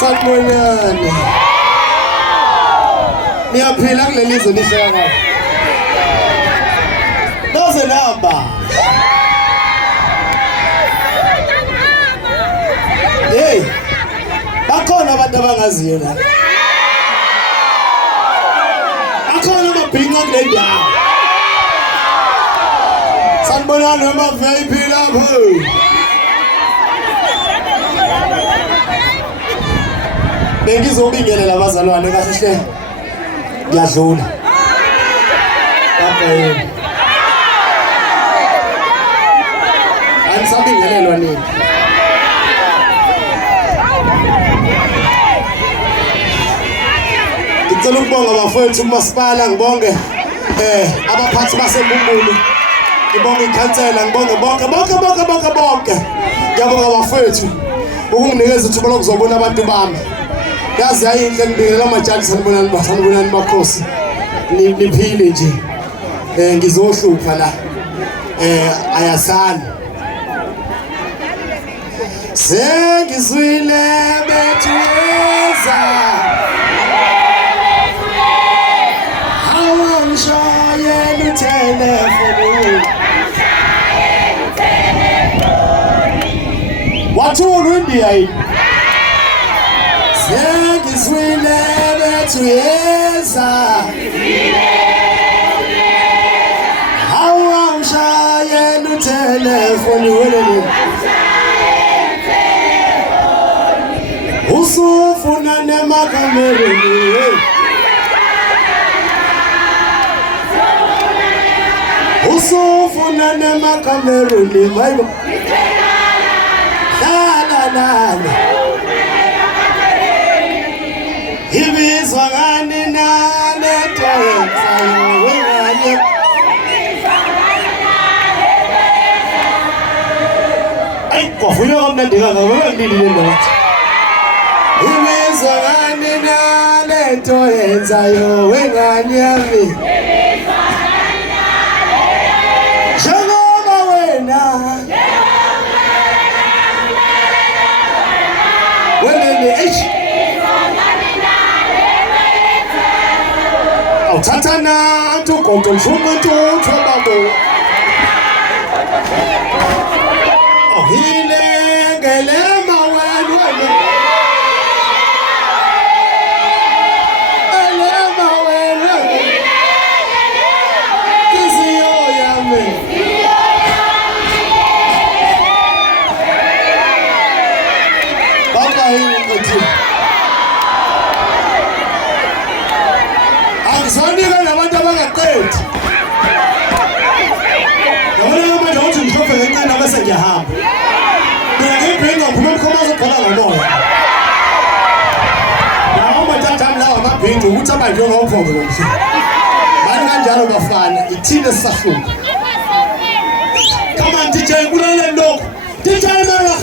Sanibonani. Niyaphila kuleli zwe lihleka ngapha. Noze namba. Hey. Bakhona abantu abangaziyo la. Bakhona amabhinqa kule ndawo. Sanibonani noma VIP lapho. Bengizobingelela abazalwane kahle hle. Ngiyadlula. Bye. Anisabingelelwa nini? Ngicela ukubonga abafowethu kumasipala, ngibonge abaphathi baseMbumbulu, ngibonge ikhansela, ngibonge bonke. Ngiyabonga abafowethu ukunginikeza ithuba lokuzobona abantu bami. Yazi ayinhle ngibingelela amajali sanibonani makhosi. Niphile nje. Ngizohlupha la. Ayasana. Sengizwile betheza. Awangishayela utelefoni. Wathula uNdiya yini? Sengizwile betheza. Awangishayela utelefoni wena. Usufuna nemakamereni. Usufuna nemakamereni bayibo. La. Ibizwa ngani nale ntoyenza wengane. Ay kwavunywa kamnandi kangaka ngilile nathi. Ibizwa ngani nale ntoyenzayo wengane yami. Njengoba wena Tatana to control to trouble. Oh, healing, Elema, Sandiga nabantu abangaqedi. Yabona manje uthi ngihlofe ngencane bese ngiyahamba. Mina ngibhinga ngiphuma umkhomazo khona ngomoya. Nawo mathatha lawa amabhinga ukuthi abanje ngomphongo lomhle. Bani kanjalo bafana ithile sisahluka. Come on DJ kulale lokho. DJ mara